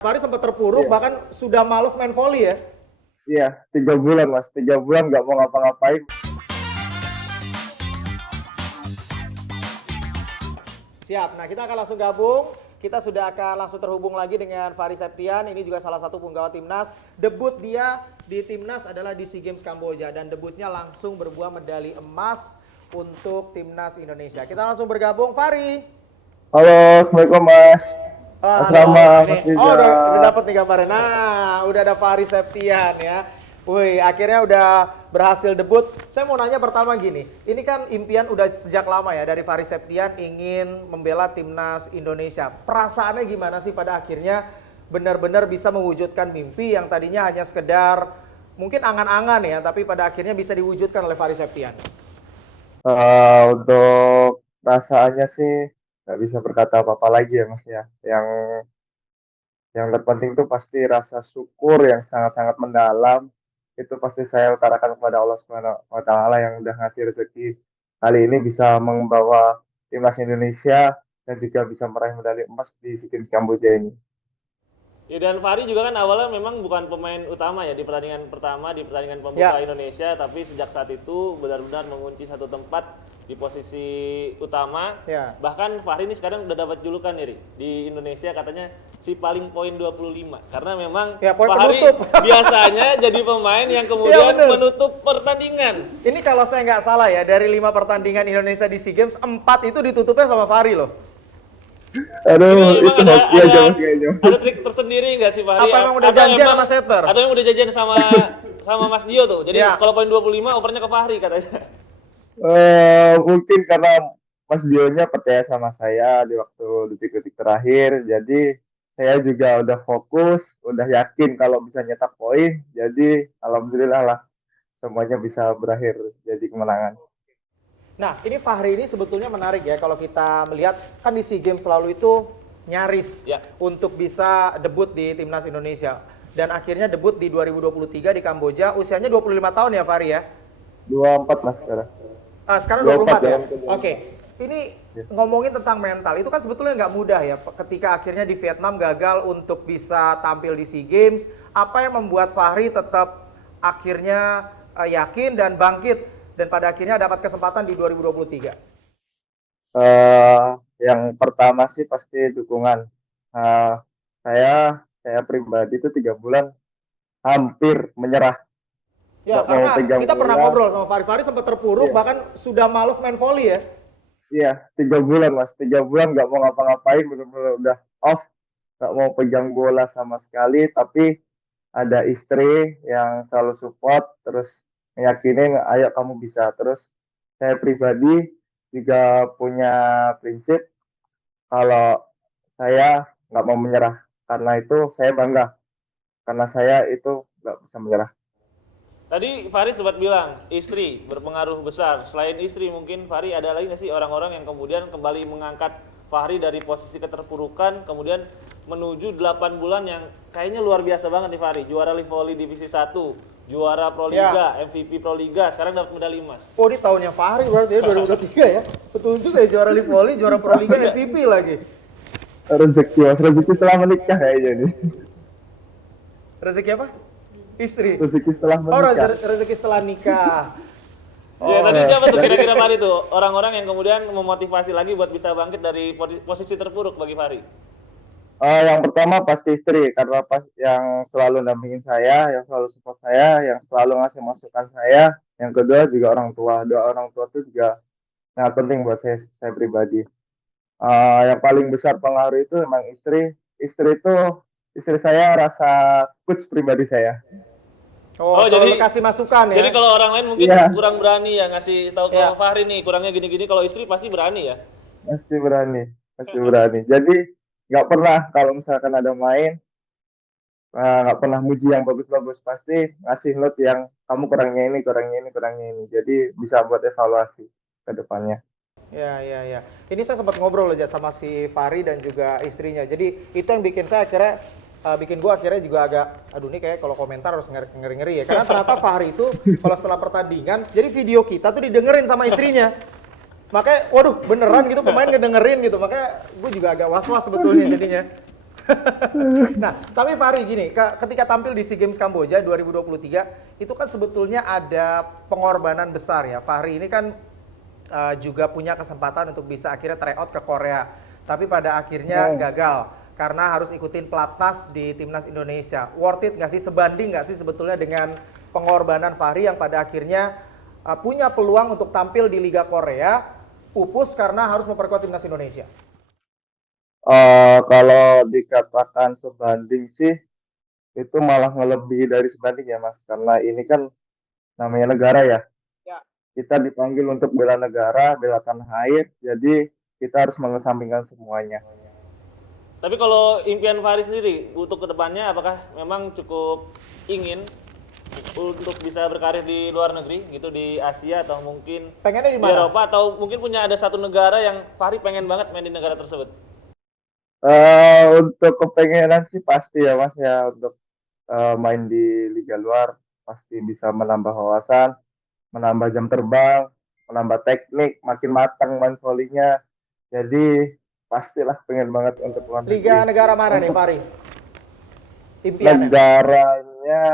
Fahri sempat terpuruk, Iya, bahkan sudah males main volley ya. iya, 3 bulan mas, 3 bulan nggak mau ngapa-ngapain. Siap, nah kita akan langsung gabung. Kita sudah akan langsung terhubung lagi dengan Fahri Septian. Ini juga salah satu punggawa timnas. Debut dia di timnas adalah di SEA Games Kamboja. Dan debutnya langsung berbuah medali emas untuk timnas Indonesia. Kita langsung bergabung, Fahri. Halo, Assalamualaikum mas. Mas Halo, Rama, ini Mas udah Rizal. dapet nih gambarnya. Nah, udah ada Fahri Septian ya. Wih, akhirnya udah berhasil debut. Saya mau nanya pertama gini, ini kan impian udah sejak lama ya dari Fahri Septian ingin membela timnas Indonesia. Perasaannya gimana sih pada akhirnya benar-benar bisa mewujudkan mimpi yang tadinya hanya sekedar mungkin angan-angan ya, tapi pada akhirnya bisa diwujudkan oleh Fahri Septian. Untuk perasaannya sih nggak bisa berkata apa-apa lagi ya mas ya. Yang terpenting tuh pasti rasa syukur yang sangat-sangat mendalam. Itu pasti saya utarakan kepada Allah Subhanahu wa Ta'ala yang udah ngasih rezeki kali ini bisa membawa timnas Indonesia dan juga bisa meraih medali emas di SEA Games Kamboja ini. Ya, dan Fahri juga kan awalnya memang bukan pemain utama ya di pertandingan pertama, di pertandingan pembuka Ya, Indonesia, tapi sejak saat itu benar-benar mengunci satu tempat di posisi utama. ya. Bahkan Fahri ini sekarang udah dapat julukan ya, Ri, di Indonesia katanya si paling poin 25. Karena memang Ya, poin Fahri penutup. biasanya jadi pemain yang Ya, kemudian bener. menutup pertandingan. Ini kalau saya nggak salah ya, dari 5 pertandingan Indonesia di SEA Games, 4 itu ditutupnya sama Fahri loh. Aduh, Ini memang itu hoki aja mas kayaknya. ada trik tersendiri nggak sih Fahri? Apa emang udah janjian sama setter? Atau emang udah janjian sama sama Mas Dio tuh. Jadi Ya. kalau poin 25 opernya ke Fahri katanya. Mungkin karena Mas Dionya percaya sama saya di waktu detik-detik terakhir, jadi saya juga udah fokus, udah yakin kalau bisa nyetak poin, jadi alhamdulillah lah semuanya bisa berakhir jadi kemenangan. Nah, ini Fahri ini sebetulnya menarik ya kalau kita melihat kan di SEA Games selalu itu nyaris Ya. untuk bisa debut di timnas Indonesia. Dan akhirnya debut di 2023 di Kamboja, usianya 25 tahun ya Fahri ya? 24 mas sekarang. Sekarang 24 24 ya? ya. Oke. Ini ngomongin tentang mental, itu kan sebetulnya nggak mudah ya ketika akhirnya di Vietnam gagal untuk bisa tampil di SEA Games. Apa yang membuat Fahri tetap akhirnya yakin dan bangkit dan pada akhirnya dapat kesempatan di 2023? Eh, yang pertama sih pasti dukungan. Eh, saya pribadi itu 3 bulan hampir menyerah, Ya, nggak mau karena pegang kita pernah bola. ngobrol sama Fahri. Fahri sempat terpuruk, Iya. bahkan sudah males main volley ya. Iya, 3 bulan mas, 3 bulan nggak mau ngapa-ngapain, bener-bener udah off, nggak mau pegang bola sama sekali. Tapi ada istri yang selalu support, terus meyakinin, ayo kamu bisa. Terus saya pribadi juga punya prinsip kalau saya nggak mau menyerah. Karena itu saya bangga, karena saya itu nggak bisa menyerah. Tadi Fahri sempat bilang istri berpengaruh besar. Selain istri mungkin Fahri ada lagi nggak sih orang-orang yang kemudian kembali mengangkat Fahri dari posisi keterpurukan kemudian menuju 8 bulan yang kayaknya luar biasa banget nih Fahri. Juara Live Volley Divisi 1, juara Pro Ya. Liga, MVP Pro Liga, sekarang dapat medali emas. Oh, ini tahunnya Fahri berarti ya, 2023 ya. Betul juga ya, juara Live Volley, juara Pro Liga, MVP lagi. Rezeki mas, rezeki setelah menikah kayaknya nih. Rezeki apa? Istri. Rezeki setelah Oh, menikah. rezeki setelah nikah. Ya, Oh, tadi siapa tuh kira-kira Fahri tuh? Orang-orang yang kemudian memotivasi lagi buat bisa bangkit dari posisi terpuruk bagi Fahri. Yang pertama pasti istri, karena pas yang selalu dampingin saya, yang selalu support saya, yang selalu ngasih masukan saya. Yang kedua juga orang tua. Doa orang tua itu juga sangat penting buat saya pribadi. Yang paling besar pengaruh itu memang istri. Istri saya rasa coach pribadi saya. Oh, Oh, selalu jadi kasih masukan ya. Jadi kalau orang lain mungkin Iya, kurang berani ya ngasih tahu ke Iya. Fahri nih, kurangnya gini-gini, kalau istri pasti berani ya. pasti berani, pasti berani. Jadi nggak pernah kalau misalkan ada main, nggak pernah muji yang bagus-bagus, pasti ngasih note yang kamu kurangnya ini, kurangnya ini, kurangnya ini. Jadi bisa buat evaluasi ke depannya. Ya, ya, ya. Ini saya sempat ngobrol aja sama si Fahri dan juga istrinya. Jadi itu yang bikin saya akhirnya, bikin gua akhirnya juga agak, aduh nih kayak kalau komentar harus ngeri-ngeri ya. Karena ternyata Fahri itu kalau setelah pertandingan, jadi video kita tuh didengerin sama istrinya. Makanya, waduh beneran gitu pemain ngedengerin gitu. Makanya gue juga agak was-was sebetulnya jadinya. Nah, tapi Fahri gini, ketika tampil di SEA Games Kamboja 2023, itu kan sebetulnya ada pengorbanan besar ya. Fahri ini kan juga punya kesempatan untuk bisa akhirnya tryout ke Korea. Tapi pada akhirnya Hmm. gagal karena harus ikutin pelatnas di timnas Indonesia. Worth it nggak sih? Sebanding nggak sih sebetulnya dengan pengorbanan Fahri yang pada akhirnya punya peluang untuk tampil di Liga Korea, pupus karena harus memperkuat timnas Indonesia. Kalau dikatakan sebanding sih, itu malah ngelebihi dari sebanding ya Mas, karena ini kan namanya negara ya. Ya. Kita dipanggil untuk bela negara, bela tanah air, jadi kita harus mengesampingkan semuanya. Tapi kalau impian Fahri sendiri untuk kedepannya apakah memang cukup ingin untuk bisa berkarir di luar negeri gitu di Asia atau mungkin Pengennya di di mana? Eropa atau mungkin punya ada satu negara yang Fahri pengen banget main di negara tersebut? Untuk kepengenan sih pasti ya Mas ya, untuk main di liga luar pasti bisa menambah wawasan, menambah jam terbang, menambah teknik, makin matang main volleynya. Jadi pastilah pengen banget untuk luar Liga negeri. negara mana nih Untuk Fahri? Impiannya? negaranya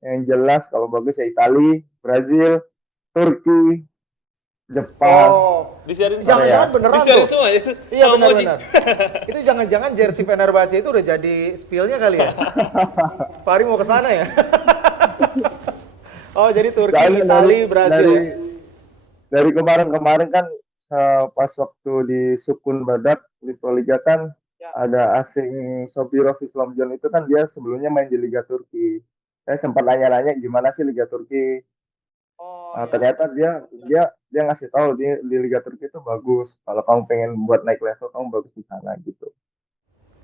yang jelas kalau bagus ya Italia, Brazil, Turki, Jepang, Oh, Disiarin semua. jangan-jangan Korea. beneran Disiarin tuh. semua itu. Iya sama Moji. benar-benar. Itu jangan-jangan jersey Fenerbahce itu udah jadi spillnya kali ya? Fahri mau ke sana ya? Oh, jadi Turki, Soalnya Italia, Brazil dari ya? dari kemarin-kemarin kan pas waktu di Sukun Badak di Proliga kan Ya. ada asing Sobirov Islamjon itu kan dia sebelumnya main di Liga Turki. Saya sempat nanya-nanya gimana sih Liga Turki. Oh Nah, ya. ternyata dia ngasih tahu di Liga Turki itu bagus. Kalau kamu pengen buat naik level kamu bagus di sana gitu.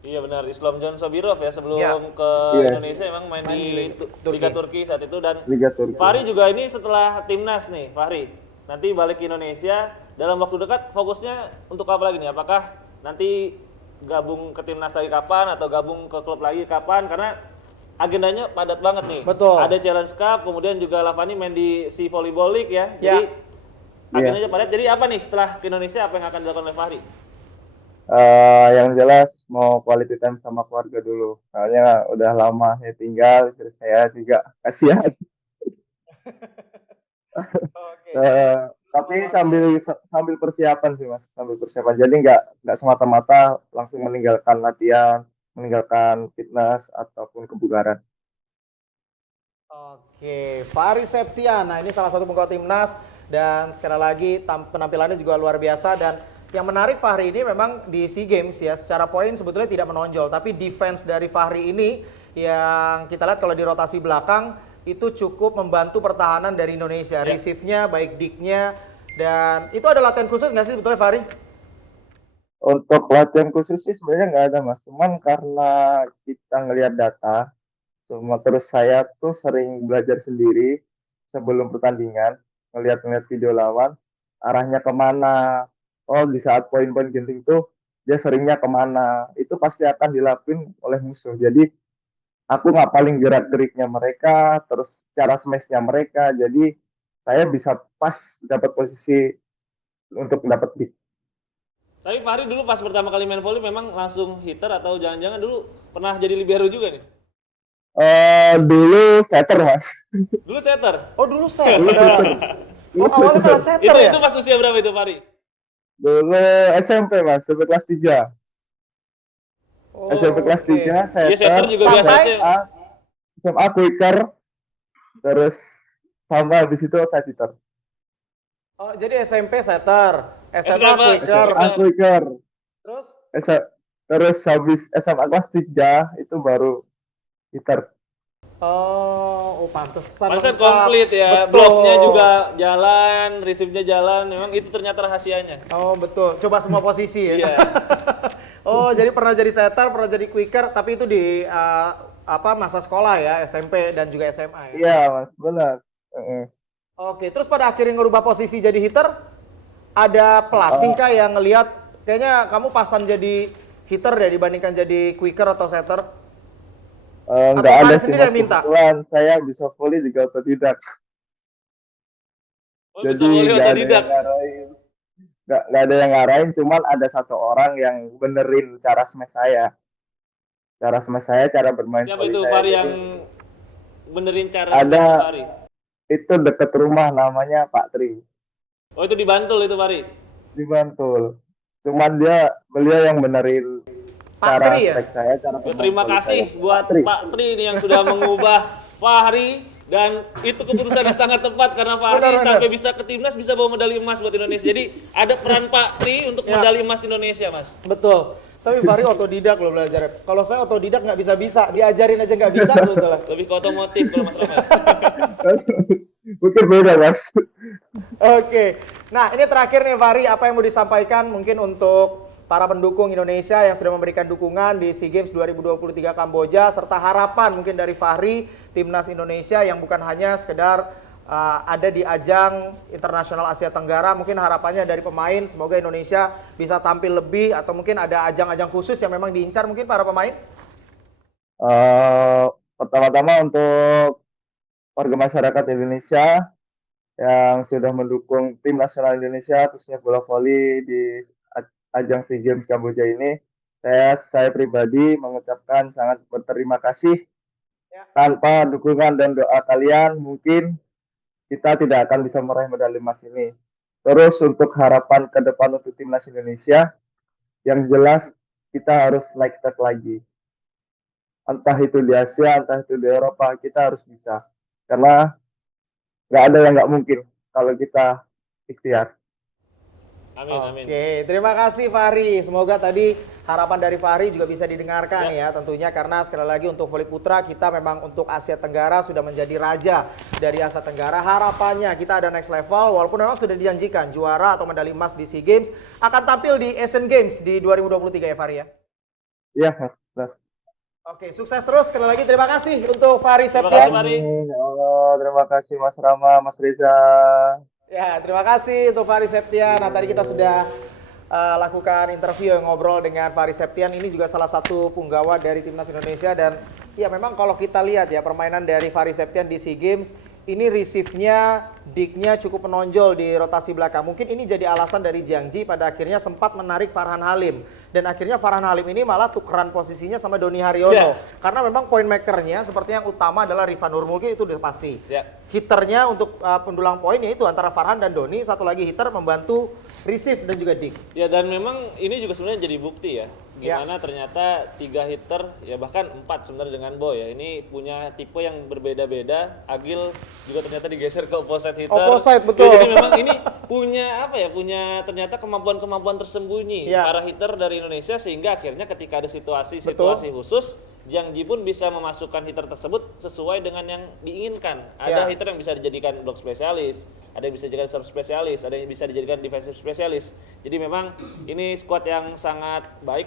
Iya benar, Islam John Sobirov ya Ya, sebelum ke Iya, Indonesia emang main main di di Turki. Liga Turki saat itu dan Liga Turki. Fahri juga ini setelah timnas nih, Fahri. Nanti balik ke Indonesia dalam waktu dekat fokusnya untuk apa lagi nih? Apakah nanti gabung ke timnas lagi kapan atau gabung ke klub lagi kapan? Karena agendanya padat banget nih. Betul. Ada Challenge Cup, kemudian juga Lavani main di Sea Volleyball League ya. Ya. Jadi agendanya padat. Jadi apa nih setelah ke Indonesia apa yang akan dilakukan oleh Fahri? Yang jelas mau quality time sama keluarga dulu. Soalnya udah lama saya tinggal, istri saya juga kasihan. Oke. Eh, tapi sambil persiapan sih mas, sambil persiapan. Jadi nggak semata-mata langsung meninggalkan latihan, meninggalkan fitness ataupun kebugaran. Oke, Fahri Septian. Nah, ini salah satu penggawa timnas dan sekali lagi penampilannya juga luar biasa dan yang menarik Fahri ini memang di SEA Games ya, secara poin sebetulnya tidak menonjol, tapi defense dari Fahri ini yang kita lihat kalau di rotasi belakang itu cukup membantu pertahanan dari Indonesia. Ya. Receive-nya, baik dig-nya dan itu ada latihan khusus nggak sih sebetulnya Fahri? Untuk latihan khusus sih sebenarnya nggak ada mas, cuman karena kita ngelihat data, terus saya tuh sering belajar sendiri sebelum pertandingan, ngelihat-ngelihat video lawan, arahnya kemana. Oh, di saat poin-poin genting tuh dia seringnya kemana. Itu pasti akan dilakuin oleh musuh. Jadi aku nggak paling gerak-geriknya mereka, terus cara smash-nya mereka. Jadi saya bisa pas dapat posisi untuk dapat pick. Tapi Fahri dulu pas pertama kali main volley memang langsung hitter atau jangan-jangan dulu pernah jadi libero juga nih? Dulu setter mas. Dulu setter. Oh, dulu Dulu setter. setter. Oh, awalnya malah setter ya? Itu pas usia berapa itu Fahri? Dulu SMP mas, sampai kelas 3. Oh, SMP kelas oke. 3 Iya setter setter, juga Sampai- biasa aja. SMA quicker, terus sama habis itu saya hitter. Oh, jadi SMP setter, SMA SMA. quicker, SMA quicker. terus Terus habis SMA kelas 3 itu baru hitter. oh, pantesan Pantesan lengkap. komplit ya, Betul. bloknya juga jalan, receive-nya jalan, memang itu ternyata rahasianya. Oh, betul. Coba semua posisi ya. Iya. Oh, jadi pernah jadi setter, pernah jadi quicker, tapi itu di masa sekolah ya, SMP dan juga SMA ya. Iya mas, benar. Oke, terus pada akhirnya ngerubah posisi jadi hitter, ada pelatih kah yang ngelihat kayaknya kamu pasan jadi hitter deh dibandingkan jadi quicker atau setter? Nggak Atau ada Fahri sih sendiri mas, yang minta? kebetulan saya bisa volley juga otodidak. Oh, bisa Jadi volley nggak ada otodidak. yang ngarahin. Nggak ada yang ngarahin, cuman ada satu orang yang benerin cara smash saya. cara sama saya, cara bermain Siapa volley itu saya. Fahri Jadi, yang benerin cara ada spesial Fahri? itu dekat rumah namanya Pak Tri Oh itu di Bantul itu Fahri. di Bantul. Cuman beliau yang benerin Pak cara Tri ya? spek saya, cara Ya, bermain terima volley kasih saya. buat Pak Tri. Pak Tri ini yang sudah mengubah Fahri, dan itu keputusan yang sangat tepat karena Fahri Benar, benar. sampai bisa ke timnas, bisa bawa medali emas buat Indonesia. Jadi ada peran Pak Tri untuk Ya. medali emas Indonesia, Mas. Betul. Tapi Fahri otodidak loh belajar. Kalau saya otodidak nggak bisa-bisa, diajarin aja nggak bisa sebetulnya. Lebih ke otomotif kalau Mas Romer. Mungkin beda mas. Oke. Nah, ini terakhir nih Fahri, apa yang mau disampaikan mungkin untuk para pendukung Indonesia yang sudah memberikan dukungan di SEA Games 2023 Kamboja, serta harapan mungkin dari Fahri, timnas Indonesia yang bukan hanya sekedar ada di ajang internasional Asia Tenggara, mungkin harapannya dari pemain semoga Indonesia bisa tampil lebih, atau mungkin ada ajang-ajang khusus yang memang diincar mungkin para pemain. Pertama-tama untuk warga masyarakat Indonesia yang sudah mendukung tim nasional Indonesia khususnya bola voli di ajang SEA Games Kamboja ini, saya pribadi mengucapkan sangat berterima kasih. Ya. Tanpa dukungan dan doa kalian mungkin kita tidak akan bisa meraih medali emas ini. Terus untuk harapan ke depan untuk timnas Indonesia, yang jelas kita harus naik step lagi. Entah itu di Asia, entah itu di Eropa, kita harus bisa. Karena nggak ada yang nggak mungkin kalau kita ikhtiar. Amin, amin. Oke, terima kasih Fahri. Semoga tadi harapan dari Fahri juga bisa didengarkan ya tentunya, karena sekali lagi untuk voli putra kita memang untuk Asia Tenggara sudah menjadi raja dari Asia Tenggara. Harapannya kita ada next level, walaupun memang sudah dijanjikan juara atau medali emas di SEA Games akan tampil di Asian Games di 2023 ya Fahri ya. Iya, benar. Oke, sukses terus. Sekali lagi terima kasih untuk Fahri Terima Septian. kasih, Fahri. Ya Allah, terima kasih Mas Rama, Mas Reza. Ya, terima kasih untuk Fahri Septian. Nah, tadi kita sudah lakukan interview ngobrol dengan Fahri Septian. Ini juga salah satu punggawa dari timnas Indonesia, dan ya memang kalau kita lihat ya permainan dari Fahri Septian di SEA Games ini receive-nya, dig-nya cukup menonjol di rotasi belakang. Mungkin ini jadi alasan dari Jiang Ji pada akhirnya sempat menarik Farhan Halim. Dan akhirnya Farhan Halim ini malah tukeran posisinya sama Doni Haryono. Yeah. Karena memang point maker-nya seperti yang utama adalah Rifan Nurmulki, itu udah pasti. Ya. Hitternya untuk pendulang poin yaitu antara Farhan dan Doni, satu lagi hitter membantu receive dan juga dig. Ya, dan memang ini juga sebenarnya jadi bukti ya, gimana ternyata 3 hitter, ya bahkan 4 sebenarnya dengan Boy ya, ini punya tipe yang berbeda-beda. Agil juga ternyata digeser ke opposite hitter. Opposite, betul. Ya, jadi memang ini punya apa ya, punya ternyata kemampuan-kemampuan tersembunyi Ya. para hitter dari Indonesia, sehingga akhirnya ketika ada situasi khusus, Jiang Ji pun bisa memasukkan hitter tersebut sesuai dengan yang diinginkan. Ada Ya. hitter yang bisa dijadikan block spesialis, ada yang bisa dijadikan sub spesialis, ada yang bisa dijadikan defensive spesialis. Jadi memang ini squad yang sangat baik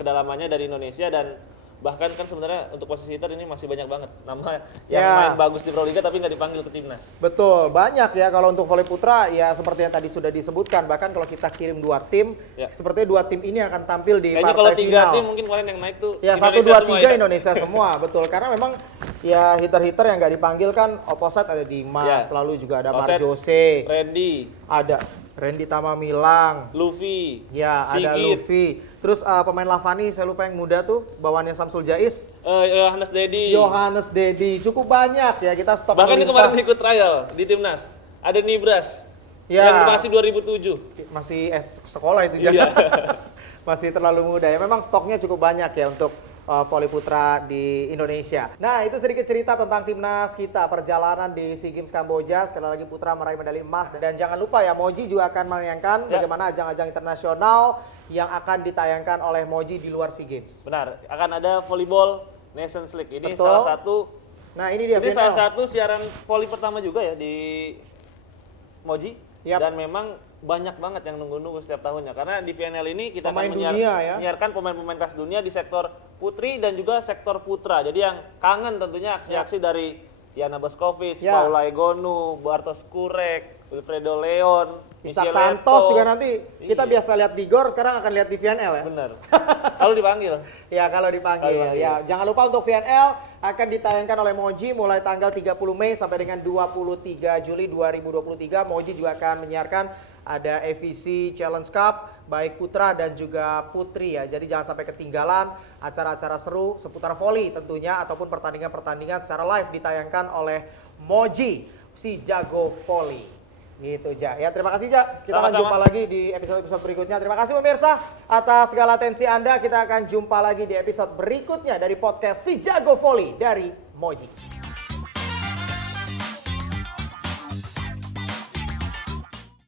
kedalamannya dari Indonesia, dan bahkan kan sebenarnya untuk posisi hitter ini masih banyak banget nama yang Ya. main bagus di Pro Liga tapi nggak dipanggil ke timnas. Betul, banyak ya kalau untuk voli putra ya seperti yang tadi sudah disebutkan. Bahkan kalau kita kirim 2 tim, Ya. sepertinya 2 tim ini akan tampil di Kayaknya partai kalau 3 final. tim mungkin kemarin yang naik tuh Ya 1, Indonesia 2, semua 3 ya. Indonesia semua, betul. Karena memang ya hitter-hitter yang nggak dipanggil kan opposite ada Dimas, Ya. lalu juga ada Offset, Marjose, Randy, ada Randy Tamamilang, Luffy, ya ada Sigit, Luffy. Terus pemain Lavani saya lupa yang muda tuh, bawaannya Samsul Jais, Johannes Dedi. Johannes Dedi, cukup banyak ya kita stok Bahkan ini melimpah. kemarin ikut trial di timnas. Ada Nibras Ya. yang masih 2007. Masih sekolah itu Iya. Masih terlalu muda ya. Memang stoknya cukup banyak ya untuk voli putra di Indonesia. Nah, itu sedikit cerita tentang timnas kita, perjalanan di SEA Games Kamboja. Sekali lagi putra meraih medali emas, dan jangan lupa ya Moji juga akan menayangkan Ya. bagaimana ajang-ajang internasional yang akan ditayangkan oleh Moji di luar SEA Games. Benar, akan ada volleyball Nations League. Ini Betul. salah satu Nah, ini dia ini final. salah satu siaran voli pertama juga ya di Moji. Yap. Dan memang banyak banget yang nunggu-nunggu setiap tahunnya, karena di VNL ini kita Pemain akan dunia ya. menyiarkan pemain-pemain kelas dunia di sektor putri dan juga sektor putra. Jadi yang kangen tentunya aksi-aksi dari Diana Boskovic, Ya. Paula Egonu, Bartosz Kurek, Wilfredo Leon, Isak Michel Santos Leto. juga nanti kita Iya. biasa lihat di GOR, sekarang akan lihat di VNL ya. Bener. Kalau dipanggil. Ya kalau dipanggil. Kalau dipanggil. Ya, jangan lupa untuk VNL akan ditayangkan oleh Moji mulai tanggal 30 Mei sampai dengan 23 Juli 2023. Moji juga akan menyiarkan ada EVC Challenge Cup, baik putra dan juga putri ya. Jadi jangan sampai ketinggalan acara-acara seru seputar voli tentunya, ataupun pertandingan-pertandingan secara live ditayangkan oleh Moji, si jago voli. Gitu Ja. Ya, terima kasih Ja. Kita akan Sama-sama. jumpa lagi di episode-episode berikutnya. Terima kasih pemirsa atas segala atensi Anda. Kita akan jumpa lagi di episode berikutnya dari podcast Si Jago Voli dari Moji.